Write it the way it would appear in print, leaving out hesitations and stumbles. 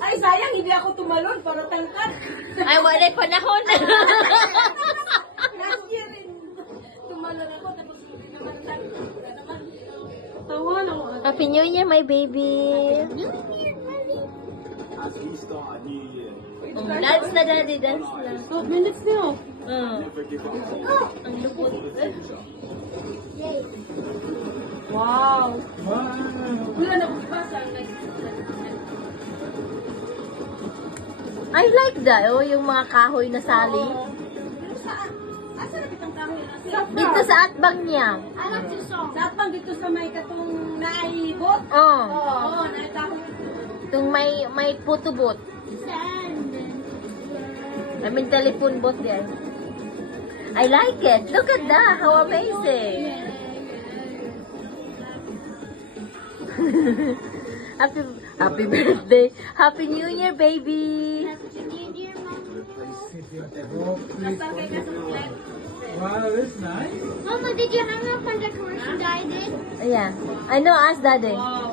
Ay, sayang, hindi ako tumalon para tangkad. Ay, wala panahon. Last year rin. Tumalon ako, tapos hindi naman tangkad. Tawa lang ako. Happy New Year, my baby. As we start a new year, Dance na, daddy. Dance na. 12 minutes na yun. never give up. Ang lupot. Wow. Wala na kung ipasa. I like that. Oh, yung mga kahoy na sali. Saan? Asa na bitang kahoy na? Dito sa atbang niya. Sa atbang dito sa may katong naibot? Oh. Oo, naibot. Itong may putubot. I mean, telephone booth yan. I like it. Look at that. How amazing. Happy birthday. Happy New Year, baby. Nasagay ka sa flat. Wow, that's nice. Mama, did you hang up on decoration that I did? Ayan. I know, ask daddy. Wow.